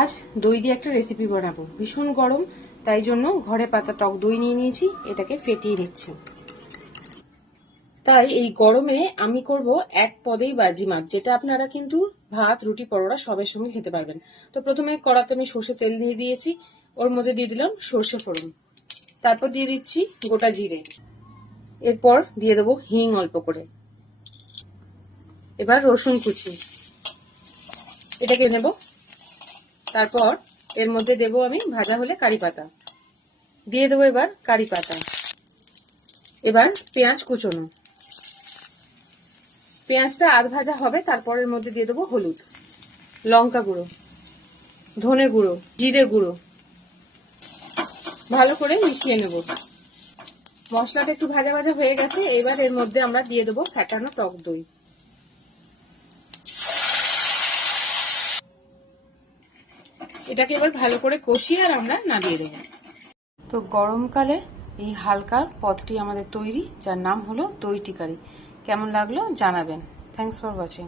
আজ দই দিয়ে একটা রেসিপি বানাবো। ভীষণ গরম, তাই জন্য ঘরে পাতা টক দই নিয়ে নিয়েছি, এটাকে ফেটিয়ে নিচ্ছি। তাই এই গরমে আমি করব এক পদেই বাজি মাছ, যেটা আপনারা কিন্তু ভাত, রুটি, পরোটা সবের সঙ্গে খেতে পারবেন। তো প্রথমে কড়াতে আমি সর্ষে তেল দিয়ে দিয়েছি, ওর মধ্যে দিয়ে দিলাম সর্ষে ফোড়ন, তারপর দিয়ে দিচ্ছি গোটা জিরে, এরপর দিয়ে দেবো হিং অল্প করে, এবার রসুন কুচি, এটাকে নেব। তারপর এর মধ্যে দেব আমি ভাজা হলে কারি পাতা, দিয়ে দেবো এবার কারি পাতা, এবার পেঁয়াজ কুচোনো, পেঁয়াজটা আধ ভাজা হবে, তারপর এর মধ্যে দিয়ে দেবো হলুদ, লঙ্কা গুঁড়ো, ধনে গুঁড়ো, জিরে গুঁড়ো, ভালো করে মিশিয়ে নেব। মশলাটা একটু ভাজা ভাজা হয়ে গেছে, এবার এর মধ্যে আমরা দিয়ে দেবো ফেটানো টক দই। এটাকে এবার ভালো করে কষিয়ে আর আমরা নামিয়ে দেবো। তো গরমকালে এই হালকা পদটি আমাদের তৈরি, যার নাম হলো দই টিকারি। কেমন লাগলো জানাবেন। Thanks for watching.